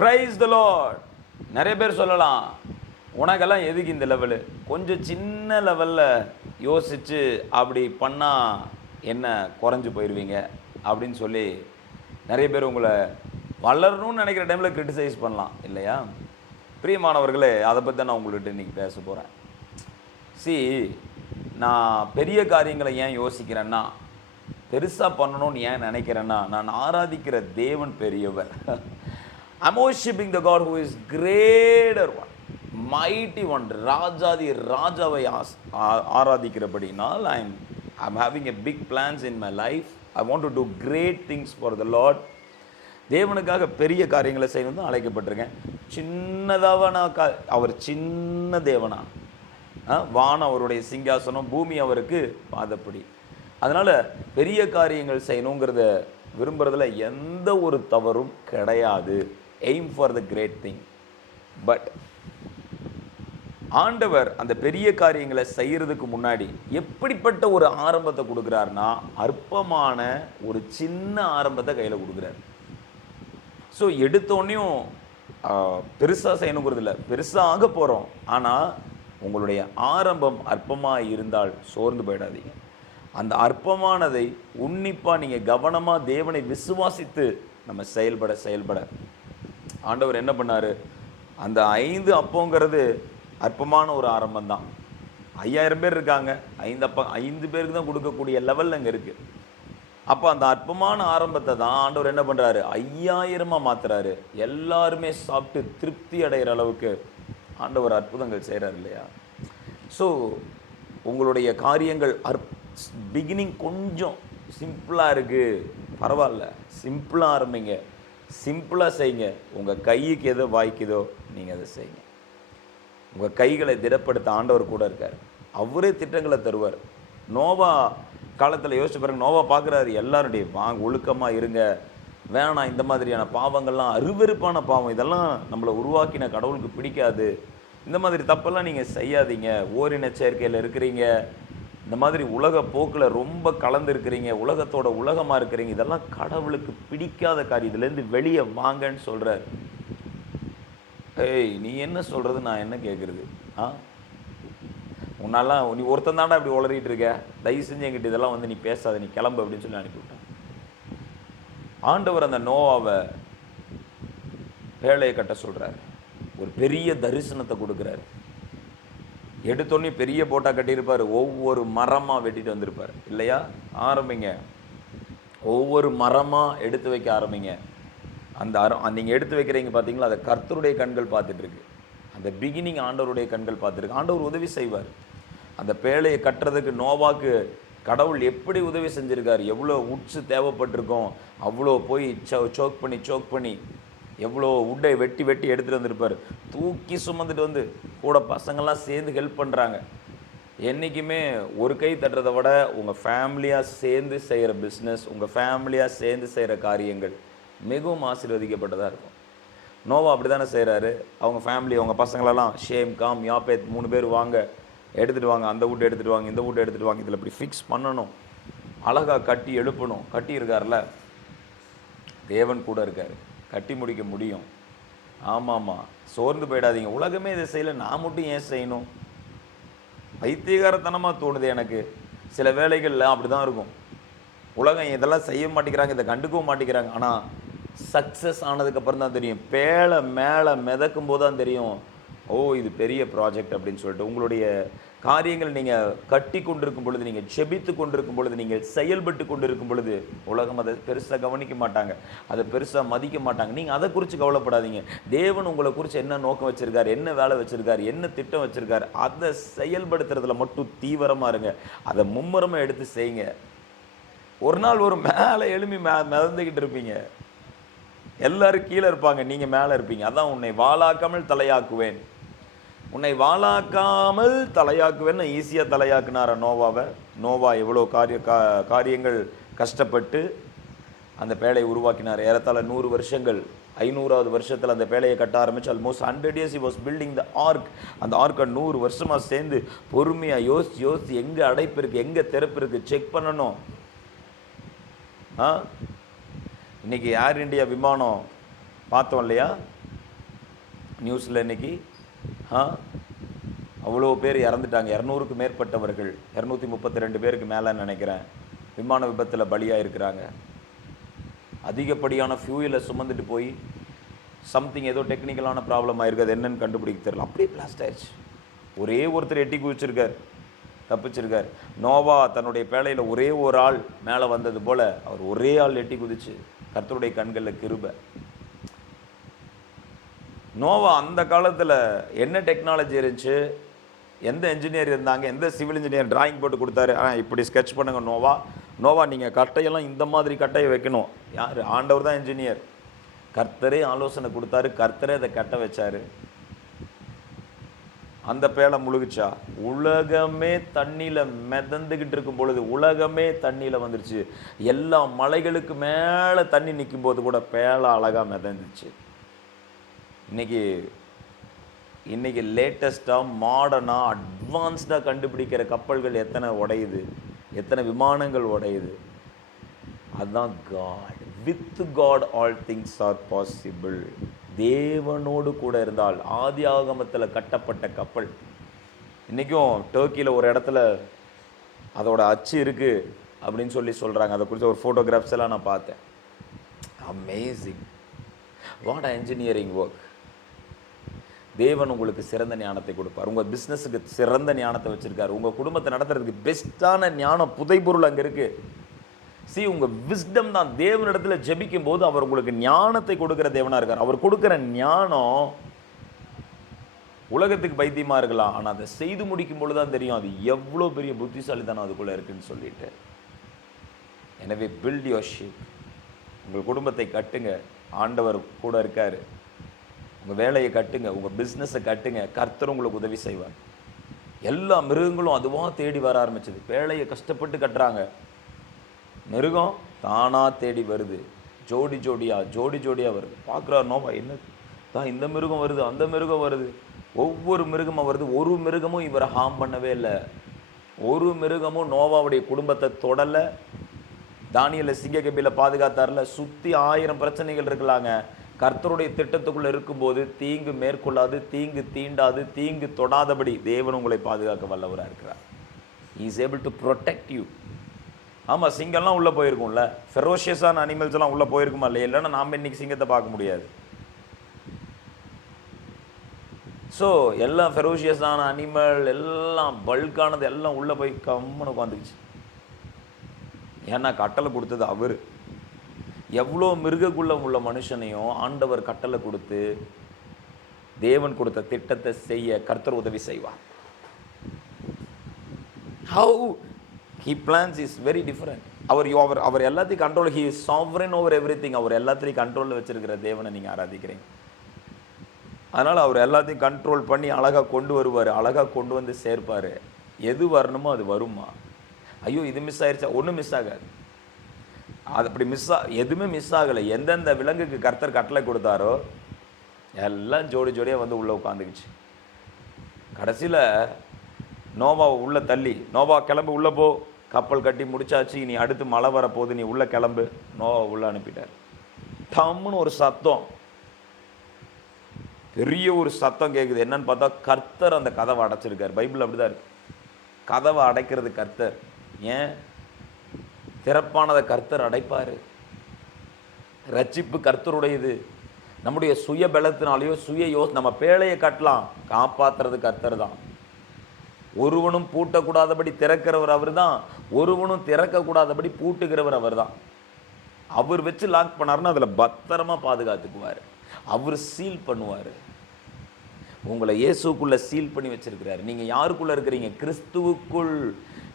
Praise the Lord. நிறைய பேர் சொல்லலாம், உனக்கெல்லாம் எதுக்கு இந்த லெவலு, கொஞ்சம் சின்ன லெவலில் யோசித்து அப்படி பண்ணால் என்ன குறைஞ்சி போயிடுவீங்க அப்படின்னு சொல்லி நிறைய பேர் உங்களை வளரணும்னு நினைக்கிற டைமில் கிரிட்டிசைஸ் பண்ணலாம் இல்லையா? பிரியமானவர்களே, அதை பற்றி நான் உங்கள்கிட்ட இன்றைக்கி பேச போகிறேன். நான் பெரிய காரியங்களை ஏன் யோசிக்கிறேன்னா, பெருசாக பண்ணணும்னு ஏன் நினைக்கிறேன்னா, நான் ஆராதிக்கிற தேவன் பெரியவர். I'm worshiping the God who is greater one, mighty one, ராஜாதி ராஜாவை ஆராதிக்கிறபடினால் I'm having a big plans in my life. I want to do great things for the Lord. தேவனுக்காக பெரிய காரியங்களை செய்யணும் தான் அழைக்கப்பட்டிருக்கேன். சின்னதாக அவர் சின்ன தேவனா, வானம் அவருடைய சிங்காசனம், பூமி அவருக்கு பாதப்படி. அதனால் பெரிய காரியங்கள் செய்யணுங்கிறத விரும்புறதுல எந்த ஒரு தவறும் கிடையாது. Aim for the great thing. But ஆண்டவர் அந்த பெரிய காரியங்களை செய்யறதுக்கு முன்னாடி எப்படிப்பட்ட ஒரு ஆரம்பத்தை கொடுக்குறாருன்னா, அற்பமான ஒரு சின்ன ஆரம்பத்தை கையில் கொடுக்குறாரு. ஸோ எடுத்தோடனையும் பெருசாக செய்யணுங்கிறது இல்லை, பெருசாக ஆக போகிறோம். ஆனால் உங்களுடைய ஆரம்பம் அற்பமாக இருந்தால் சோர்ந்து போயிடாதீங்க. அந்த அற்பமானதை உன்னிப்பாக நீங்கள் கவனமாக தேவனை விசுவாசித்து நம்ம செயல்பட ஆண்டவர் என்ன பண்ணார், அந்த 5 அப்பங்கிறது அற்பமான ஒரு ஆரம்பம் தான். 5000 பேர் இருக்காங்க, 5 பேருக்கு தான் கொடுக்கக்கூடிய லெவலில் அங்கே இருக்குது. அப்போ அந்த அற்பமான ஆரம்பத்தை தான் ஆண்டவர் என்ன பண்ணுறாரு, 5000 மாற்றுறாரு. எல்லாருமே சாப்பிட்டு திருப்தி அடைகிற அளவுக்கு ஆண்டவர் அற்புதங்கள் செய்கிறார் இல்லையா? ஸோ உங்களுடைய காரியங்கள் பிகினிங் கொஞ்சம் சிம்பிளாக இருக்குது, பரவாயில்ல, சிம்பிளாக ஆரம்பிங்க, சிம்பிளாக செய்யுங்க. உங்கள் கைக்கு எதோ வாய்க்குதோ நீங்கள் அதை செய்யுங்க. உங்கள் கைகளை திடப்படுத்த ஆண்டவர் கூட இருக்கார், அவரே திட்டங்களை தருவார். நோவா காலத்தில் யோசிச்சு பாருங்க, நோவா பார்க்குறாரு எல்லாருடைய ஒழுக்கமாக இருங்க, வேணாம் இந்த மாதிரியான பாவங்கள்லாம் அருவெருப்பான பாவம், இதெல்லாம் நம்மளை உருவாக்கின கடவுளுக்கு பிடிக்காது, இந்த மாதிரி தப்பெல்லாம் நீங்கள் செய்யாதீங்க, ஓரின சேர்க்கையில் இருக்கிறீங்க, இந்த மாதிரி உலக போக்கில் ரொம்ப கலந்துருக்கிறீங்க, உலகத்தோட உலகமாக இருக்கிறீங்க, இதெல்லாம் கடவுளுக்கு பிடிக்காத காரியம், இதுலேருந்து வெளியே வாங்கன்னு சொல்கிறார். ஏய், நீ என்ன சொல்கிறது, நான் என்ன கேட்குறது? உன்னாலாம் நீ ஒருத்தன் தாண்டா இப்படி உளறிட்டு இருக்க, தயவு செஞ்சு என்கிட்ட இதெல்லாம் வந்து நீ பேசாத, நீ கிளம்பு அப்படின்னு சொல்லி அனுப்பிவிட்டேன். ஆண்டவர் அந்த நோவாவை பேழையை கட்ட சொல்கிறார், ஒரு பெரிய தரிசனத்தை கொடுக்குறாரு. எடுத்தோன்னே பெரிய போட்டா கட்டியிருப்பார், ஒவ்வொரு மரமாக வெட்டிட்டு வந்திருப்பார் இல்லையா? ஆரம்பிங்க, ஒவ்வொரு மரமாக எடுத்து வைக்க ஆரம்பிங்க. அந்த நீங்கள் எடுத்து வைக்கிறீங்க பார்த்தீங்களா, அதை கர்த்தருடைய கண்கள் பார்த்துட்ருக்கு. அந்த பிகினிங் ஆண்டவருடைய கண்கள் பார்த்துருக்கு. ஆண்டவர் உதவி செய்வார். அந்த பேழையை கட்டுறதுக்கு நோவாக்கு கடவுள் எப்படி உதவி செஞ்சுருக்கார், எவ்வளோ உட்ஸு தேவைப்பட்டிருக்கோம், அவ்வளோ போய் சோக் பண்ணி எவ்வளோ உட்டை வெட்டி எடுத்துகிட்டு வந்திருப்பார். தூக்கி சுமந்துட்டு வந்து கூட பசங்கள்லாம் சேர்ந்து ஹெல்ப் பண்ணுறாங்க. என்றைக்குமே ஒரு கை தட்டுறதை விட உங்கள் ஃபேமிலியாக சேர்ந்து செய்கிற பிஸ்னஸ், உங்கள் ஃபேமிலியாக சேர்ந்து செய்கிற காரியங்கள் மிகவும் ஆசீர்வதிக்கப்பட்டதாக இருக்கும். நோவா அப்படி தானே செய்கிறாரு. அவங்க ஃபேமிலி, அவங்க பசங்களெல்லாம் ஷேம், காம், யாப்பேத் 3 பேர் வாங்க, எடுத்துகிட்டு வாங்க, அந்த வீட்டை எடுத்துகிட்டு வாங்க, இந்த வீட்டை எடுத்துகிட்டு வாங்க, இதில் இப்படி ஃபிக்ஸ் பண்ணணும், அழகாக கட்டி எழுப்பணும். கட்டி இருக்கார்ல, தேவன் கூட இருக்கார், கட்டி முடிக்க முடியும். ஆமாம், சோர்ந்து போயிடாதீங்க. உலகமே இதை செய்யலை, நான் மட்டும் ஏன் செய்யணும்? பைத்தியகாரத்தனமாக தோணுது எனக்கு. சில வேலைகளில் அப்படி தான் இருக்கும். உலகம் இதெல்லாம் செய்ய மாட்டேங்கிறாங்க, இதை கண்டுக்கவும் மாட்டேங்கிறாங்க. ஆனால் சக்ஸஸ் ஆனதுக்கப்புறம் தான் தெரியும், பேழை மேலே மிதக்கும் போது தான் தெரியும், ஓ இது பெரிய ப்ராஜெக்ட் அப்படின்னு சொல்லிட்டு. உங்களுடைய காரியங்கள் நீங்கள் கட்டி கொண்டிருக்கும் பொழுது, நீங்கள் செபித்து கொண்டிருக்கும் பொழுது, நீங்கள் செயல்பட்டு கொண்டிருக்கும் பொழுது உலகம் அதை பெருசாக கவனிக்க மாட்டாங்க, அதை பெருசாக மதிக்க மாட்டாங்க. நீங்கள் அதை குறித்து கவலைப்படாதீங்க. தேவன் உங்களை குறித்து என்ன நோக்கம் வச்சுருக்காரு, என்ன வேலை வச்சுருக்காரு, என்ன திட்டம் வச்சுருக்காரு, அதை செயல்படுத்துறதுல மட்டும் தீவிரமாக இருங்க. அதை மும்முரமாக எடுத்து செய்யுங்க. ஒரு நாள் ஒரு மேலே எழுப்பி மிதந்துக்கிட்டு இருப்பீங்க, எல்லாரும் கீழே இருப்பாங்க, நீங்கள் மேலே இருப்பீங்க. அதான் உன்னை வாளாக்காமல் தலையாக்குவேன், உன்னை வாளாக்காமல் தலையாக்குவேன்னு ஈஸியாக தலையாக்குனார நோவாவை. நோவா எவ்வளோ காரியங்கள் கஷ்டப்பட்டு அந்த பேழையை உருவாக்கினார். ஏறத்தாழ 100 வருஷங்கள், 500வது வருஷத்தில் அந்த பேழையை கட்ட ஆரம்பிச்சு almost 100 years he was building the ark. அந்த ஆர்க்கை 100 வருஷமாக சேர்ந்து பொறுமையாக யோசித்து எங்கே அடைப்பு இருக்குது, எங்கே திறப்பு இருக்குது செக் பண்ணணும். இன்றைக்கி ஏர் இண்டியா விமானம் பார்த்தோம் இல்லையா, நியூஸில் இன்னைக்கு அவ்வளோ பேர் இறந்துட்டாங்க. 200க்கு மேற்பட்டவர்கள், 232 பேருக்கு மேலே நினைக்கிறேன், விமான விபத்தில் பலியாக இருக்கிறாங்க. அதிகப்படியான ஃபியூயலை சுமந்துட்டு போய் சம்திங் ஏதோ டெக்னிக்கலான ப்ராப்ளம் ஆயிருக்கு, அது என்னன்னு கண்டுபிடிக்க தெரியல, அப்படியே பிளாஸ்ட் ஆயிடுச்சு. ஒரே ஒருத்தர் எட்டி குதிச்சிருக்கார், தப்பிச்சிருக்கார். நோவா தன்னுடைய பேழையில் ஒரே ஒரு ஆள் மேலே வந்தது போல அவர் ஒரே ஆள் எட்டி குதிச்சு, கர்த்தருடைய கண்களில் கிருபை. நோவா அந்த காலத்தில் என்ன டெக்னாலஜி இருந்துச்சு, எந்த என்ஜினியர் இருந்தாங்க, எந்த சிவில் இன்ஜினியர் டிராயிங் போட்டு கொடுத்தாரு, இப்படி ஸ்கெட்ச் பண்ணுங்க நோவா நீங்கள் கட்டையெல்லாம் இந்த மாதிரி கட்டையை வைக்கணும். யார்? ஆண்டவர் தான் என்ஜினியர். கர்த்தரே ஆலோசனை கொடுத்தாரு, கர்த்தரே அதை கட்ட வச்சாரு. அந்த பேழை முழுகுச்சா? உலகமே தண்ணியில் மிதந்துக்கிட்டு இருக்கும் பொழுது உலகமே தண்ணியில் வந்துருச்சு. எல்லா மலைகளுக்கு மேலே தண்ணி நிற்கும் போது கூட பேழை அழகாக மிதந்துச்சு. இன்னைக்கு லேட்டஸ்டாக மாடர்னாக அட்வான்ஸ்டாக கண்டுபிடிக்கிற கப்பல்கள் எத்தனை உடையுது, எத்தனை விமானங்கள் உடையுது. அதுதான் God. With God all things are possible. தேவனோடு கூட இருந்தால். ஆதி ஆகமத்தில் கட்டப்பட்ட கப்பல் இன்றைக்கும் டர்க்கியில் ஒரு இடத்துல அதோட அச்சு இருக்குது அப்படின்னு சொல்கிறாங்க. அதை குறித்த ஒரு ஃபோட்டோகிராஃப்ஸ் எல்லாம் நான் பார்த்தேன். அமேசிங். What engineering work. தேவன் உங்களுக்கு சிறந்த ஞானத்தை கொடுப்பார். உங்கள் பிஸ்னஸுக்கு சிறந்த ஞானத்தை வச்சுருக்காரு. உங்கள் குடும்பத்தை நடத்துறதுக்கு பெஸ்ட்டான ஞானம், புதைபொருள் அங்கே இருக்குது. உங்கள் விஸ்டம் தான். தேவனிடத்தில் ஜெபிக்கும் போது அவர் உங்களுக்கு ஞானத்தை கொடுக்குற தேவனாக இருக்கார். அவர் கொடுக்குற ஞானம் உலகத்துக்கு பைத்தியமாக இருக்கலாம், ஆனால் அதை செய்து முடிக்கும் பொழுது தான் தெரியும் அது எவ்வளோ பெரிய புத்திசாலித்தனம் அதுக்குள்ளே இருக்குன்னு சொல்லிட்டு. எனவே பில்ட் யுவர் ஷிப். உங்கள் குடும்பத்தை கட்டுங்க, ஆண்டவர் கூட இருக்கார். உங்கள் வேலையை கட்டுங்க, உங்கள் பிஸ்னஸை கட்டுங்க, கர்த்தர் உங்களுக்கு உதவி செய்வார். எல்லா மிருகங்களும் அதுவாக தேடி வர ஆரம்பிச்சது. வேலையை கஷ்டப்பட்டு கட்டுறாங்க, மிருகம் தானாக தேடி வருது. ஜோடி ஜோடியாக வருது. பார்க்குறாரு நோவா, என்ன தான் இந்த மிருகம் வருது, அந்த மிருகம் வருது, ஒவ்வொரு மிருகமும் வருது. ஒரு மிருகமும் இவரை ஹார்ம் பண்ணவே இல்லை. ஒரு மிருகமும் நோவாவுடைய குடும்பத்தை தொடலை. தானியேலை சிங்கக்கபியில் பாதுகாத்தார்ல. சுற்றி 1000 பிரச்சனைகள் இருக்கலாங்க. கர்த்தருடைய திட்டத்துக்குள்ளே இருக்கும்போது தீங்கு மேற்கொள்ளாது, தீங்கு தீண்டாது, தீங்கு தொடாதபடி தேவன் உங்களை பாதுகாக்க வல்லவராக இருக்கிறார். He is able to protect you. ஆமாம், சிங்கம்லாம் உள்ளே போயிருக்கும்ல, ஃபெரோஷியஸான அனிமல்ஸ் எல்லாம் உள்ளே போயிருக்குமா இல்லையா? இல்லைன்னா நாம் இன்னைக்கு சிங்கத்தை பார்க்க முடியாது. ஸோ எல்லாம் ஃபெரோஷியஸான அனிமல், எல்லாம் பல்கானது எல்லாம் உள்ளே போய் கம்முன்னு உட்காந்துக்குச்சு. ஏன்னா கட்டளை கொடுத்தது அவர். எவ்வளோ மிருகக்குள்ளம் உள்ள மனுஷனையும் ஆண்டவர் கட்டளை கொடுத்து தேவன் கொடுத்த திட்டத்தை செய்ய கர்த்தர் உதவி செய்வார். How he plans is very different. அவர் எல்லாத்தையும் control. he is sovereign over everything. அவர் எல்லாத்தையும் கண்ட்ரோலில் வச்சிருக்கிற தேவனை நீங்கள் ஆராதிக்கிறீங்க. அதனால் அவர் எல்லாத்தையும் கண்ட்ரோல் பண்ணி அழகாக கொண்டு வருவார், அழகாக கொண்டு வந்து சேர்ப்பார். எது வரணுமோ அது வருமா? ஐயோ இது மிஸ் ஆயிடுச்சா? ஒன்றும் மிஸ் ஆகாது. அது அப்படி எதுவுமே மிஸ் ஆகலை. எந்தெந்த விலங்குக்கு கர்த்தர் கட்டளை கொடுத்தாரோ எல்லாம் ஜோடியாக வந்து உள்ளே உட்காந்துக்குச்சு. கடைசியில் நோவாவை உள்ளே தள்ளி, நோவா கிளம்பு உள்ளே போ, கப்பல் கட்டி முடிச்சாச்சு, நீ அடுத்து மழை வரப்போகுது, நீ உள்ளே கிளம்பு, நோவா உள்ளே அனுப்பிட்டார். டம்முன்னு ஒரு சத்தம், பெரிய ஒரு சத்தம் கேட்குது. என்னன்னு பார்த்தா கர்த்தர் அந்த கதவை அடைச்சிருக்கார். பைபிள் அப்படிதான் இருக்கு. கதவை அடைக்கிறது கர்த்தர். ஏன்? திறப்பானதை கர்த்தர் அடைப்பார். ரட்சிப்பு கர்த்தருடையது. நம்முடைய சுய பலத்தினாலேயோ நம்ம பேழையை கட்டலாம், காப்பாற்றுறது கர்த்தர் தான். ஒருவனும் பூட்டக்கூடாதபடி திறக்கிறவர் அவர் தான், ஒருவனும் திறக்கக்கூடாதபடி பூட்டுகிறவர் அவர் தான். அவர் வச்சு லாக் பண்ணாருன்னா அதில் பத்திரமா பாதுகாத்துக்குவார். அவர் சீல் பண்ணுவார். உங்களை இயேசுக்குள்ள சீல் பண்ணி வச்சிருக்கிறார். நீங்கள் யாருக்குள்ள இருக்கிறீங்க?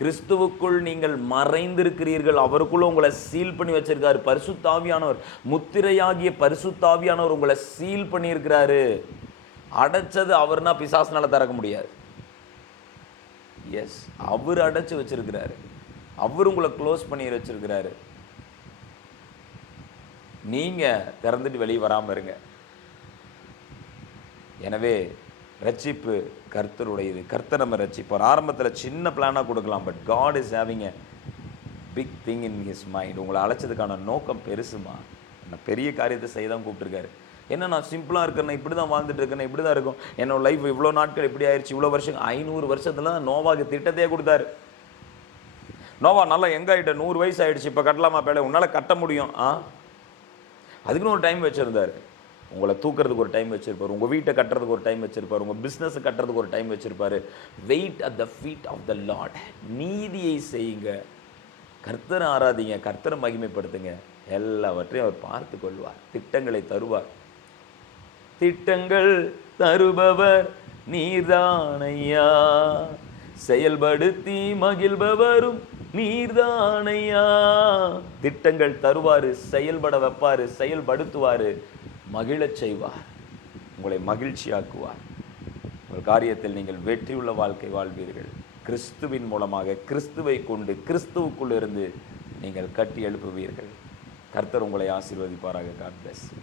கிறிஸ்துவுக்குள் நீங்கள் மறைந்திருக்கிறீர்கள். அவருக்குள்ள உங்களை சீல் பண்ணி வச்சிருக்காரு. பரிசுத்தாவியானவர், முத்திரையாகிய பரிசுத்தாவியானவர் உங்களை சீல் பண்ணி இருக்கிறாரு. அடைச்சது அவர்னா பிசாசுனால திறக்க முடியாது. எஸ், அவர் அடைச்சு வச்சிருக்கிறாரு. அவர் உங்களை க்ளோஸ் பண்ணி வச்சிருக்கிறாரு. நீங்க திறந்துட்டு வெளியே வராம இருங்க. எனவே ரட்சிப்பு கர்த்தருடையது. கர்த்தர் நம்ம ரட்சிப்பார். ஆரம்பத்தில் சின்ன பிளானாக கொடுக்கலாம், but God is having a big thing in his mind. உங்களை அழைச்சதுக்கான நோக்கம் பெருசுமா. பெரிய காரியத்தை செய்ய தான் கூப்பிட்டுருக்காரு. என்ன நான் சிம்பிளாக இருக்கேன், இப்படி தான் வாழ்ந்துட்டு இருக்கேன், இப்படி தான் இருக்கும், என்னோட லைஃப் இவ்வளோ நாட்கள் இப்படி ஆயிடுச்சு, இவ்வளோ வருஷம் 500 வருஷத்துல நோவாக்கு திட்டத்தையே கொடுத்தாரு. நோவா நல்லா எங்க ஆகிட்ட, 100 வயசு ஆயிடுச்சு, இப்போ கட்டலாமா பேலை, உன்னால் கட்ட முடியும். அதுக்குன்னு ஒரு டைம் வச்சுருந்தார். உங்களை தூக்கிறதுக்கு ஒரு டைம் வச்சிருப்பார், உங்கள் வீட்டை கட்டுறதுக்கு ஒரு டைம் வச்சிருப்பார், உங்கள் பிஸ்னஸ் கட்டுறதுக்கு ஒரு டைம் வச்சிருப்பார். Wait at the feet of the Lord. நீதியை செய்யுங்க, கர்த்தரை ஆராதிங்க, கர்த்தரை மகிமைப்படுத்துங்க, எல்லாவற்றையும் அவர் பார்த்து கொள்வார், திட்டங்களை தருவார். திட்டங்கள் தருபவர் நீர்தானையா, செயல்படுத்தி மகிழ்பவரும் நீர்தானையா. திட்டங்கள் தருவாரு, செயல்பட வைப்பாரு, செயல்படுத்துவாரு, மகிழச் செய்வார், உங்களை மகிழ்ச்சியாக்குவார். ஒரு காரியத்தில் நீங்கள் வெற்றியுள்ள வாழ்க்கை வாழ்வீர்கள். கிறிஸ்துவின் மூலமாக, கிறிஸ்துவை கொண்டு, கிறிஸ்துவுக்குள் இருந்து நீங்கள் கட்டி எழுப்புவீர்கள். கர்த்தர் உங்களை ஆசீர்வதிப்பாராக. God bless you.